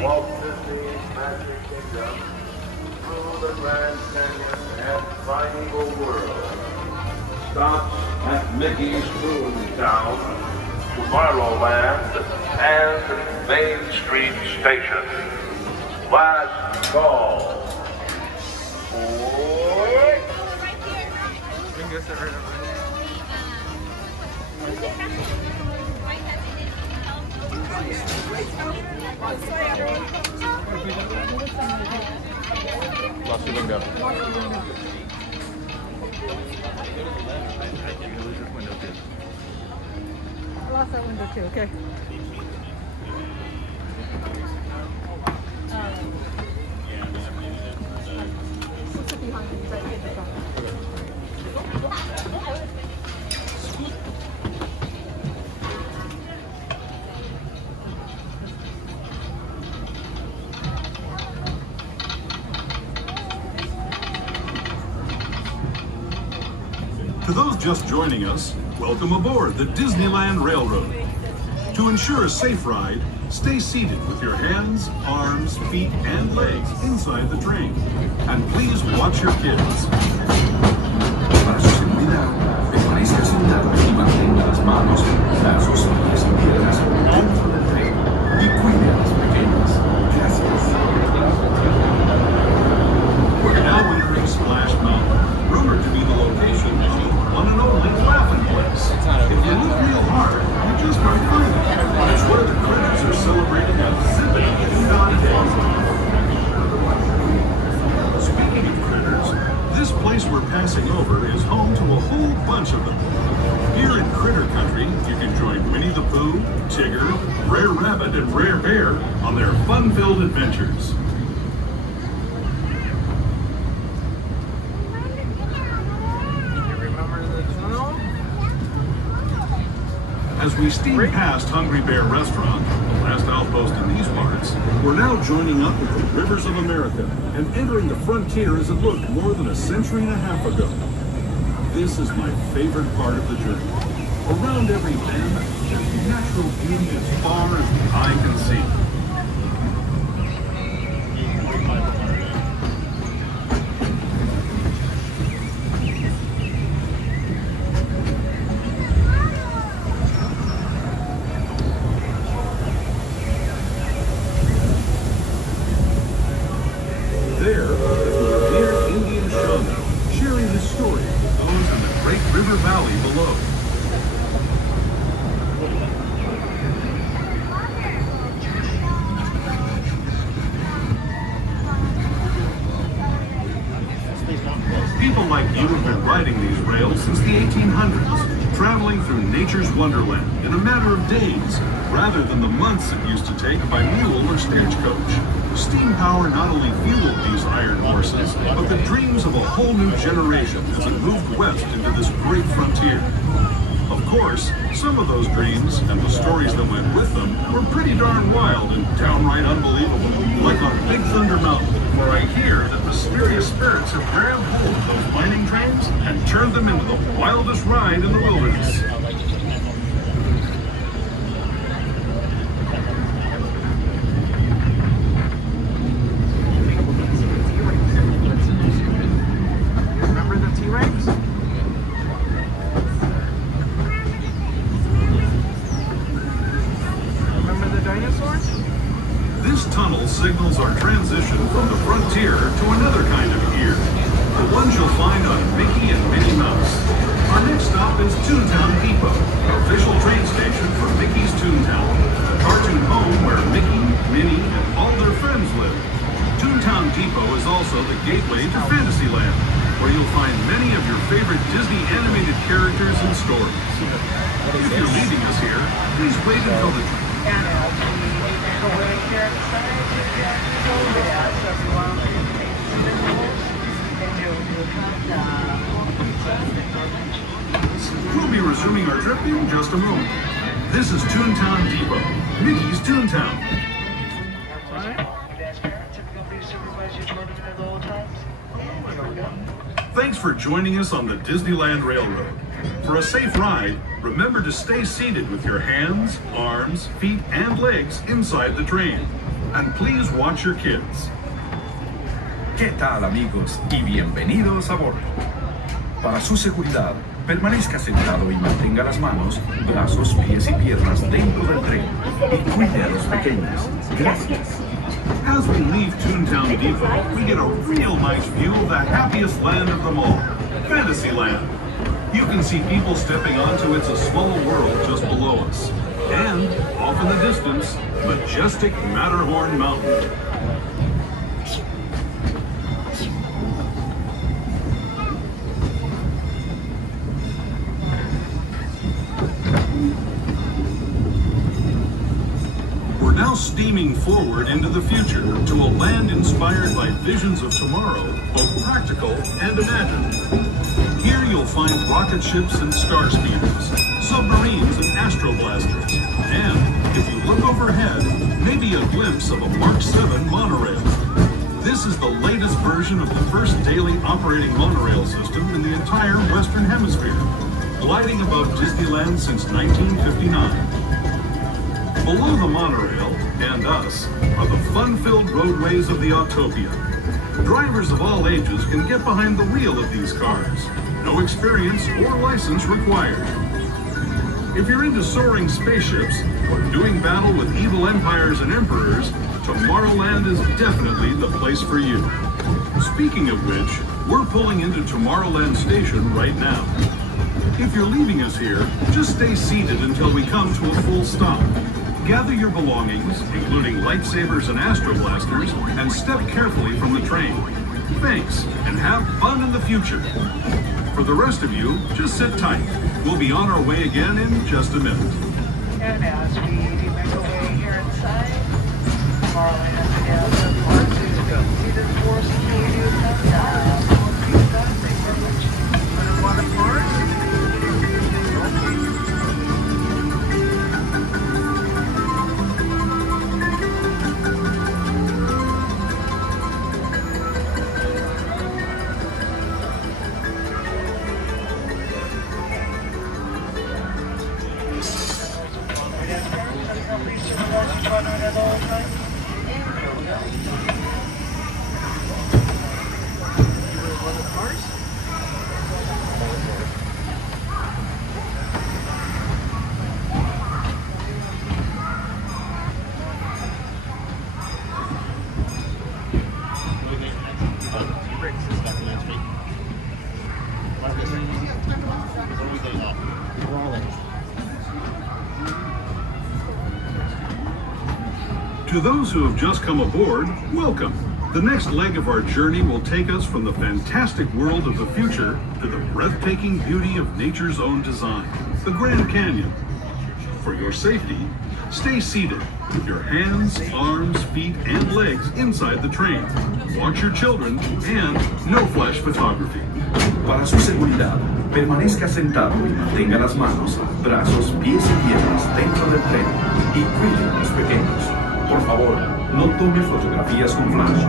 Walt Disney's Magic Kingdom through the Grand Canyon and Primeval World. Stops at Mickey's Toontown, Tomorrowland, and Main Street Station. Last call. Lost your window. I lost that window too, okay. We'll sit behind you, right in the front. To those just joining us, welcome aboard the Disneyland Railroad. To ensure a safe ride, stay seated with your hands, arms, feet, and legs inside the train. And please watch your kids. Para su seguridad, permanezca sentado y mantenga las manos, brazos, pies y piernas dentro del tren. Y cuide a las pequeñas. Gracias. We're now entering Splash Mountain, rumored to be the location of the one and only Laughing Place. If you look real hard, you just might find it. It's where the critters are celebrating a zippity doo-dah day. Speaking of critters, this place we're passing over is home to a whole bunch of them. Here in Critter Country, you can join Winnie the Pooh, Tigger, Brer Rabbit, and Brer Bear on their fun-filled adventures. As we steam past Hungry Bear Restaurant, the last outpost in these parts, we're now joining up with the rivers of America and entering the frontier as it looked more than a century and a half ago. This is my favorite part of the journey. Around every bend, there's natural beauty as far as the eye can see. There is the revered Indian shaman sharing his story with those in the Great River Valley below. People like you have been riding these rails since the 1800s, traveling through nature's wonderland in a matter of days, rather than the months it used to take by mule or stagecoach. Steam power not only fueled these iron horses, but the dreams of a whole new generation as it moved west into this great frontier. Of course, some of those dreams and the stories that went with them were pretty darn wild and downright unbelievable. Like on Big Thunder Mountain, where I hear that mysterious spirits have grabbed hold of those mining trains and turned them into the wildest ride in the wilderness. This tunnel signals our transition from the frontier to another kind of ear, the ones you'll find on Mickey and Minnie Mouse. Our next stop is Toontown Depot, official train station for Mickey's Toontown, the cartoon home where Mickey, Minnie, and all their friends live. Toontown Depot is also the gateway to Fantasyland, where you'll find many of your favorite Disney animated characters and stories. If you're leaving us here, please wait until the We'll be resuming our trip in just a moment. This is Toontown Depot, Mickey's Toontown. Thanks for joining us on the Disneyland Railroad. For a safe ride, remember to stay seated with your hands, arms, feet, and legs inside the train. And please watch your kids. ¿Qué tal, amigos? Y bienvenidos a bordo. Para su seguridad, permanezca sentado y mantenga las manos, brazos, pies y piernas dentro del tren. Y cuide a los pequeños. Gracias. As we leave Toontown Depot, we get a real nice view of the happiest land of them all, Fantasyland. You can see people stepping onto It's a Small World just below us. And, off in the distance, majestic Matterhorn Mountain. We're now steaming forward into the future to a land inspired by visions of tomorrow, both practical and imagined. Here you'll find rocket ships and star speeders, submarines and astroblasters, and, if you look overhead, maybe a glimpse of a Mark 7 monorail. This is the latest version of the first daily operating monorail system in the entire Western Hemisphere, gliding above Disneyland since 1959. Below the monorail, and us, are the fun-filled roadways of the Autopia. Drivers of all ages can get behind the wheel of these cars. No experience or license required. If you're into soaring spaceships or doing battle with evil empires and emperors, Tomorrowland is definitely the place for you. Speaking of which, we're pulling into Tomorrowland Station right now. If you're leaving us here, just stay seated until we come to a full stop. Gather your belongings, including lightsabers and astroblasters, and step carefully from the train. Thanks, and have fun in the future. For the rest of you, just sit tight. We'll be on our way again in just a minute. And as we make our way here inside, Tomorrowland has of course seated for security and thank you very much. And one of course. To those who have just come aboard, welcome. The next leg of our journey will take us from the fantastic world of the future to the breathtaking beauty of nature's own design, the Grand Canyon. For your safety, stay seated with your hands, arms, feet, and legs inside the train. Watch your children and no flash photography. Para su seguridad, permanezca sentado y mantenga las manos, brazos, pies y piernas dentro del tren y cuide a los pequeños. Por favor, no tome fotografías con flash.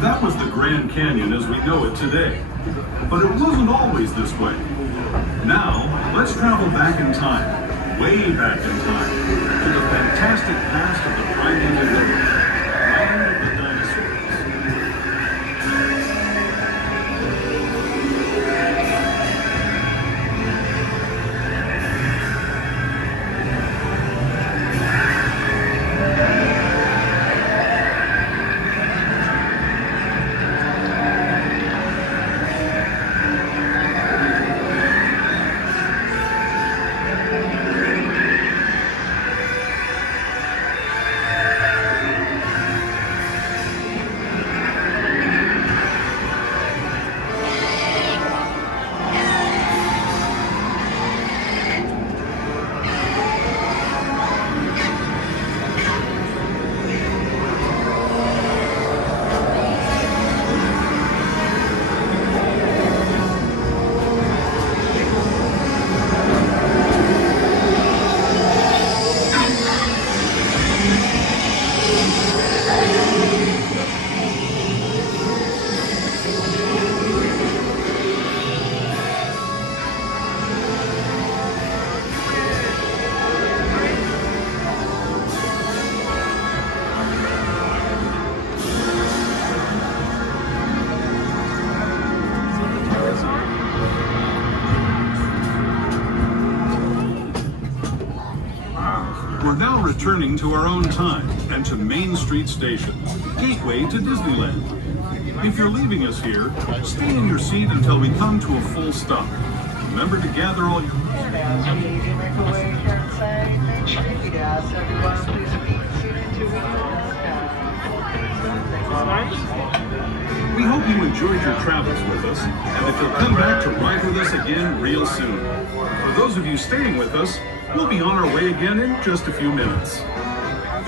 That was the Grand Canyon as we know it today. But it wasn't always this way. Now, let's travel back in time, way back in time, to the fantastic past of the primeval age, land of the dinosaurs. returning to our own time and to Main Street Station, gateway to Disneyland. If you're leaving us here, stay in your seat until we come to a full stop. Remember to gather all your... We're now leaving Breakaway here inside Main Street. We'd ask everyone please remain seated until we We hope you enjoyed your travels with us, and that you'll come back to ride with us again real soon. For those of you staying with us, we'll be on our way again in just a few minutes.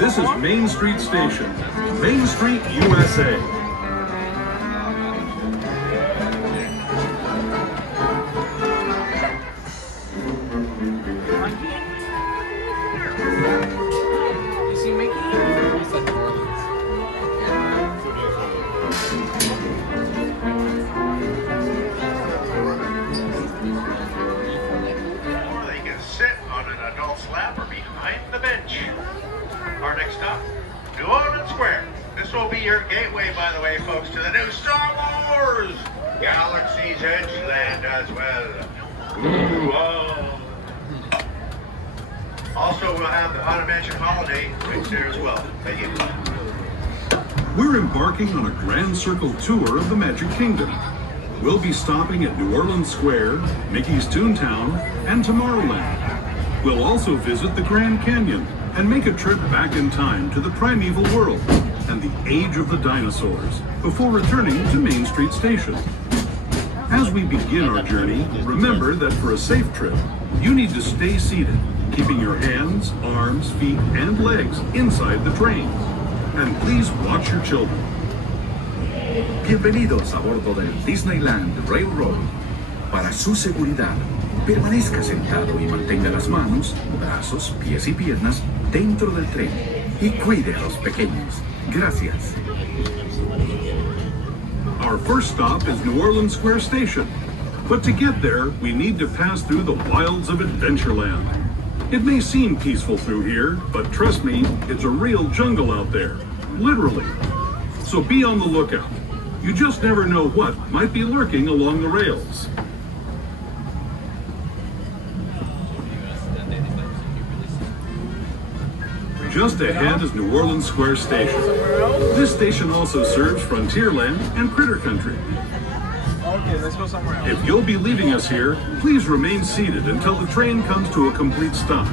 This is Main Street Station, Main Street, USA. You see Mickey? Or they can sit on an adult's lap or behind the bench. Our next stop, New Orleans Square. This will be your gateway, by the way, folks, to the new Star Wars Galaxy's Edge land as well. Ooh, oh. Also, we'll have the Haunted Mansion Holiday right there as well. Thank you. We're embarking on a grand circle tour of the Magic Kingdom. We'll be stopping at New Orleans Square, Mickey's Toontown, and Tomorrowland. We'll also visit the Grand Canyon and make a trip back in time to the primeval world and the age of the dinosaurs before returning to Main Street Station. As we begin our journey, remember that for a safe trip, you need to stay seated, keeping your hands, arms, feet, and legs inside the train. And please watch your children. Bienvenidos a bordo del Disneyland Railroad. Para su seguridad, permanezca sentado y mantenga las manos, brazos, pies y piernas dentro del tren y cuide a los pequeños. Gracias. Our first stop is New Orleans Square Station. But to get there, we need to pass through the wilds of Adventureland. It may seem peaceful through here, but trust me, it's a real jungle out there. Literally. So be on the lookout. You just never know what might be lurking along the rails. Just ahead is New Orleans Square Station. This station also serves Frontierland and Critter Country. Okay, let's go somewhere else. If you'll be leaving us here, please remain seated until the train comes to a complete stop.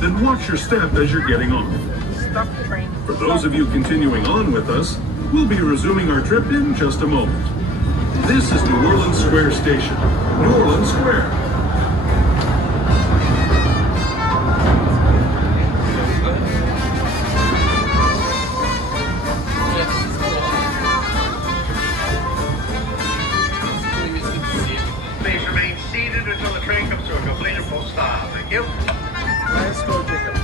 Then watch your step as you're getting off. Stop the train. For those of you continuing on with us, we'll be resuming our trip in just a moment. This is New Orleans Square Station, New Orleans Square. Please remain seated until the train comes to a complete and full stop. Thank you. Let's go, Jacob.